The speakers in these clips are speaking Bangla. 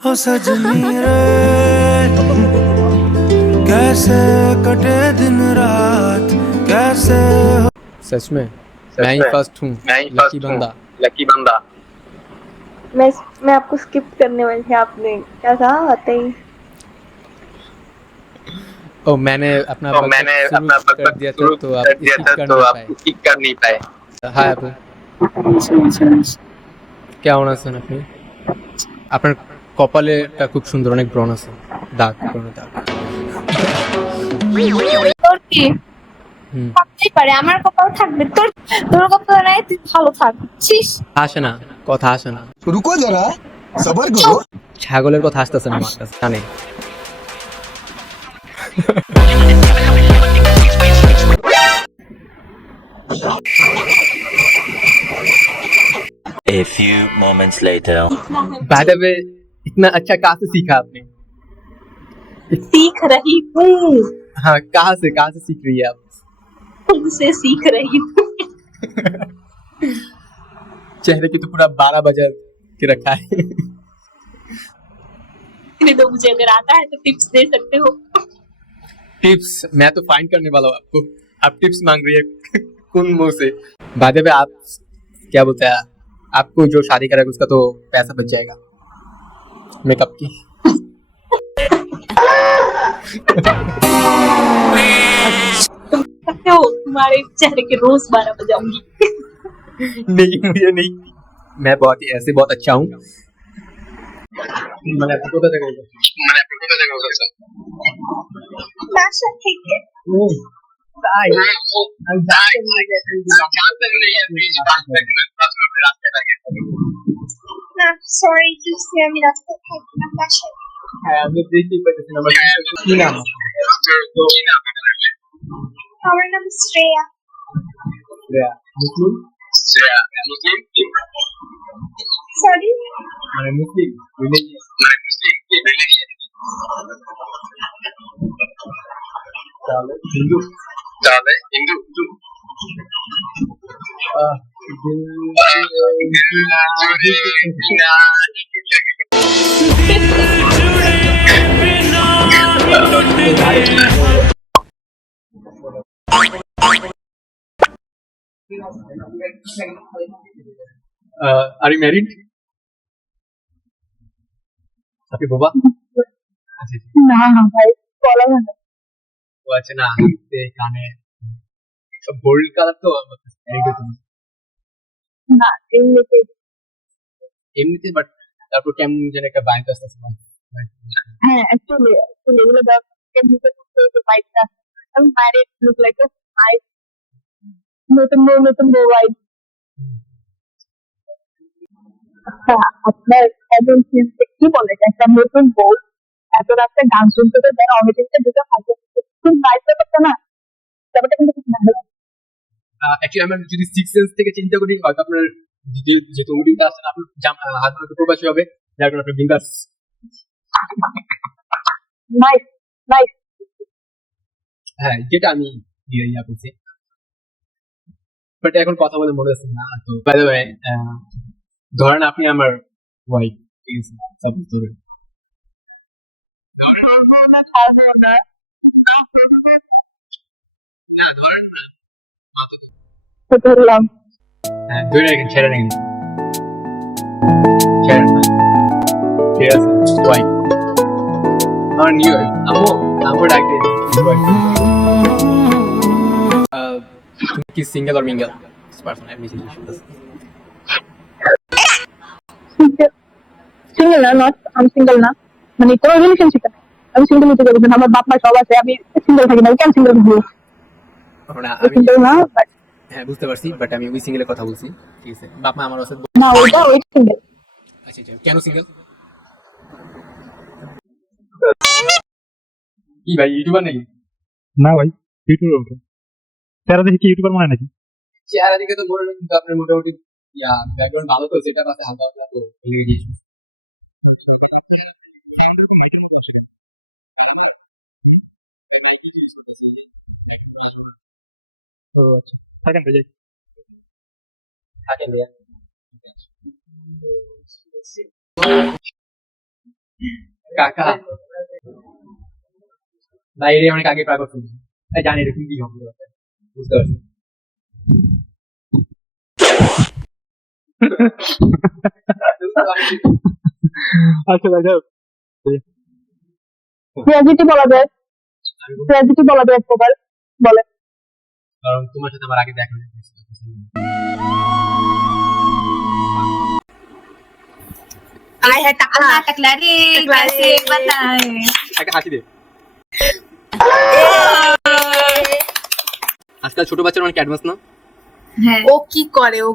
हो सजनी रे कैसे कटे दिन रात कैसे हो सच में मैं ही फर्स्ट हूँ लकी बंदा। मैं आपको स्किप करने वाली थी, आपने क्या कहा आते ही। ओ मैंने अपना बकवास शुरू कर दिया था तो आप स्किप कर नहीं पाए। हाय আপু কেমন আছেন আপনি? আপনার কপালেটা খুব সুন্দর, অনেক ব্রণ আছে, দাগ ব্রণের দাগ। তোর কি হুম থাকতেই পারে, আমার কপাল থাকবে, তোর তোর কপাল নাই, তুই ভালো থাকছিস। আসে না, কথা আসে না। रुको जरा सबर करो। ছাগলের কথা আসতেছে না আমার কাছে, জানে। A few moments later. By the way इतना अच्छा कहाँ से सीखा आपने? सीख रही हूँ, हाँ, कहाँ से सीख रही है आप? तुमसे सीख रही हूँ। चेहरे की तो पूरा 12 बजा के रखा है। तो मुझे अगर आता है तो टिप्स दे सकते हो। टिप्स मैं तो फाइंड करने वाला हूँ आपको, आप टिप्स मांग रही है कौन मुंह से? बाय द वे आप क्या बोलते हैं, आपको जो शादी करेगा उसका तो पैसा बच जाएगा मेकअप की। सकते हो, तुम्हारे चेहरे के रोज 12 बजाऊंगी। नहीं मुझे नहीं, मैं बहुत ही ऐसे बहुत अच्छा हूँ। मैंने आपको पता चलेगा फैशन ठीक है। सॉरी जिससे আমি রাস্তা থাকি না ফ্যাশন। হ্যাঁ আমি দেখতেই পাচ্ছি আমার কি নাম আমার নাম শ্রেয়া। মুসলিম সরি, মানে মুসলিম তাহলে হিন্দু আহ, are you married? আপনি বোবা? আচ্ছা না না ভাই, বলা হয় না। ও আচ্ছা, না হাতে কানে সব গোল্ড কালার তো married হতে না। না এমনিতে এমনিতে বাট তারপর কেমন যেন একটা বাইক আসতেছে হ্যাঁ, অ্যাকচুয়ালি এগুলো এমনিতে বাইকটা আমি married look like a nice নতুন বউ ভাইব। আচ্ছা, আপনার একজন কি বলে যে একটা নতুন বউ এত রাত্রে গান শুনতে তো যেন অনেকটা দুটো হাতে খুব নাইস ব্যাপারটা না, ব্যাপারটা কিন্তু খুব ভালো। অ্যাকচুয়ালি আমরা যদি সিক্স সেন্স থেকে চিন্তা করি হয়তো আপনার যে তরুণীটা আছেন আপনার হাত ধরে প্রবাসী হবে, যার কারণে আপনার বিন্দাস। Nice nice. হ্যাঁ যেটা আমি ইয়া করছি, বাট এখন কথা বলে মনে হচ্ছে না তো। বাই দ্য ওয়ে ধরেন আপনি আমার ওয়াইফ, ঠিক আছে, সাপোজ ধরেন না ছাড়বো না, না ধরেন না, তো ধরলাম। হ্যাঁ ধরে রাখেন, ছেড়ে রাখেন, ছেড়েন না, ঠিক আছে, ওয়াইফ আমার নিউ আমও ডাকে। তুমি কি single or mingle? Personal single না, নট আমি সিঙ্গেল না, মানে কোনো রিলেশনশিপ না। আমি সিঙ্গেল হতে পারবো না, আমার বাপ মা সব আছে, আমি সিঙ্গেল থাকি না, আমি কেন সিঙ্গেল হবো? আমি সিঙ্গেল না, but হ্যাঁ বুঝতে পারছি, বাট আমি ওই সিঙ্গেলের কথা বলছি, ঠিক আছে, বাপ মা আমার আছে। না ওই সিঙ্গেল। আচ্ছা আচ্ছা, কেন সিঙ্গেল? কি ভাই ইউটিউবার নাকি? না ভাই ইউটিউবার তো তেরা দেখি কি ইউটিউবার মনে হয় নাকি? চেহারা দিকে তো মনে হয়, কিন্তু আপনার মোটামুটি ইয়া ব্যাকগ্রাউন্ড ভালো তো, সেটা আছে হালকা হালকা তো ইংরেজি। ও আচ্ছা, থাকেন ভাই যাই। থাকেন ভাইয়া। কাকা বাইরে অনেক আগে প্রায় করতে জানি এরকম কি হবে বুঝতে পারছি আচ্ছা দাদা ট্র্যাজেডি বলা যায়, ট্র্যাজেডি বলা যায় এক প্রকার, বলে। কারণ তোমার সাথে আমার আগে দেখা হয়েছে आय है टकला टकला रे कैसे बताए একটা হাসি দে আজকাল ছোট বাচ্চারা অনেক অ্যাডভান্স না ও কি করে ও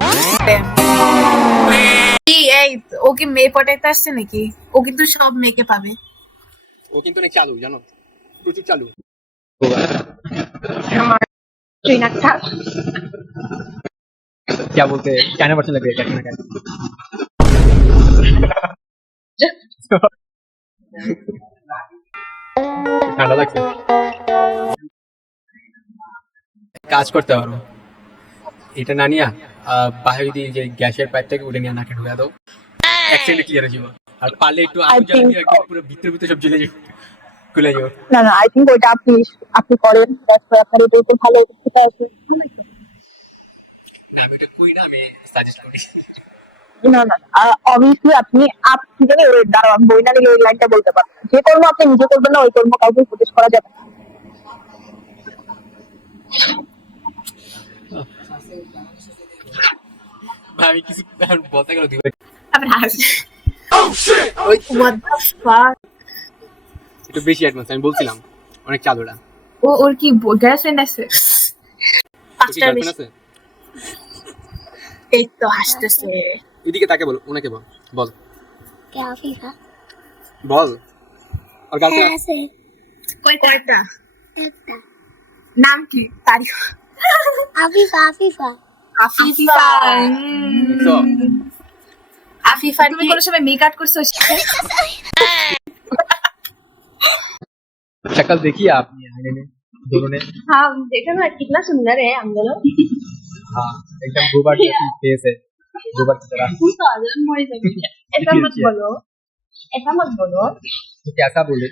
কি এই ও কি মেয়ে পটাইতে আসছে নাকি? ও কিন্তু সব মেয়েকে পাবে। ও কিন্তু অনেক চালু জানো প্রচুর চালু क्या बोलते हैं कहना पसंद लग रहा है कहना ঠান্ডা লাগছে কাজ করতে পারো এটা না নিয়া বাইরে যদি যে গ্যাসের পাইপটাকে উঠে নিয়ে নাকে ঢুকা দাও এক সেকেন্ডে ক্লিয়ার হয়ে যাবে আর পারলে একটু আগুন জ্বালিয়ে দিয়ে একদম পুরো ভিতরে ভিতরে সব জ্বলে যাবে খুলে যাবে না না, আই থিঙ্ক ওইটা আপনি করেন, আপনার এটা একটু ভালো সেটা আছে। না আমি এটা কই না আমি সাজেস্ট করি না না, অবভিয়াসলি আপনি জানি ওই দাঁড়ান বই না নিলে ওই লাইনটা বলতে পারবেন। যে কর্ম আপনি নিজে করবেন না ওই কর্ম কাউকে উপদেশ করা যাবে না। ভাই আমি কিছু বলতে গেল দিবে अब हास व्हाट द फक একটু বেশি অ্যাডভান্স আমি বলছিলাম অনেক চালুরা ও ওর কি গার্লফ্রেন্ড আছে? পাঁচটা গার্লফ্রেন্ড আছে এই তো হাসতেছে। এদিকে তাকে বল ওনাকে বল বল क्या फीफा বল আর গার্লফ্রেন্ড আছে কয়টা নাম কি তারিখ? आफीफा आफीफा আফিফা তো আফিফা তুমি কোন সময় মেকআপ করছো? शक्ल देखिए आपने आईने में दोनों ने हाँ देखा ना कितना सुंदर है हम दोनों हाँ एकदम गोबर जैसी फेस है गोबर की तरह ऐसा मत बोलो ऐसा मत बोलो तो कैसा बोले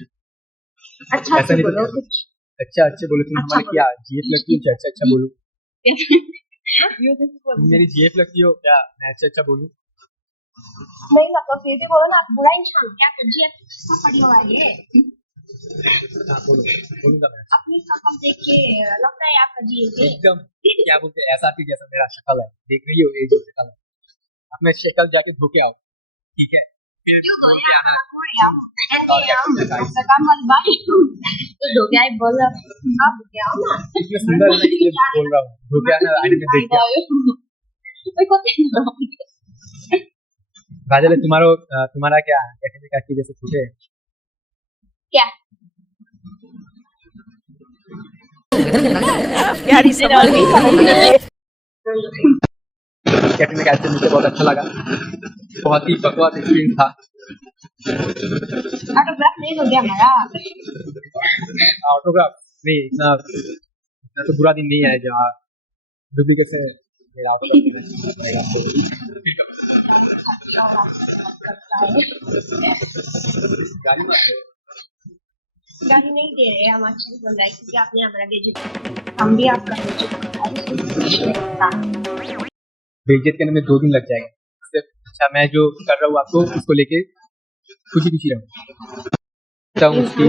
अच्छा ऐसा अच्छा नहीं बोलो बोलो अच्छा अच्छे बोले तुम हमारे क्या जीएफ लगती हो अच्छा अच्छा बोलो तुम मेरी जीएफ लगती हो क्या मैं अच्छा अच्छा बोलूं नहीं मतलब फिर भी बोलो ना आप बुरा इंसान क्या जी पड़ी हुआ है हाँ बोलो बोलूंगा मैं अपनी शक्ल देख के लगता है आपका जी एकदम क्या बोलते हैं ऐसा भी जैसा मेरा शक्ल है देख रही हो ये जो शक्ल है अपना शक्ल जाके धो के आओ ठीक है फिर बोल के आना तो दो क्या बोलो आप क्या ना इतने सुंदर है इसलिए बोल रहा हूँ धो के आना आईने में देख के आओ भाजले तुम्हारा क्या कैसे में काटी जैसे छूटे क्या कैटरीना कैफ से मुझे बहुत अच्छा लगा बहुत ही बकवास एक्सपीरियंस था ऑटोग्राफ नहीं हो गया हमारा ऑटोग्राफ नहीं इतना तो बुरा दिन नहीं है जहाँ डुप्लीकेट से मेरा ऑटोग्राफ गाड़ी मत दो गाड़ी नहीं दे रहे हम अच्छा बोल रहे हैं क्योंकि आपने हमारा बेइज्जत हम भी आपका बेइज्जत बेइज्जत करने में 2 दिन लग जाएगा इससे अच्छा मैं जो कर रहा हूँ आपको उसको लेके खुशी खुशी रहूँ उसकी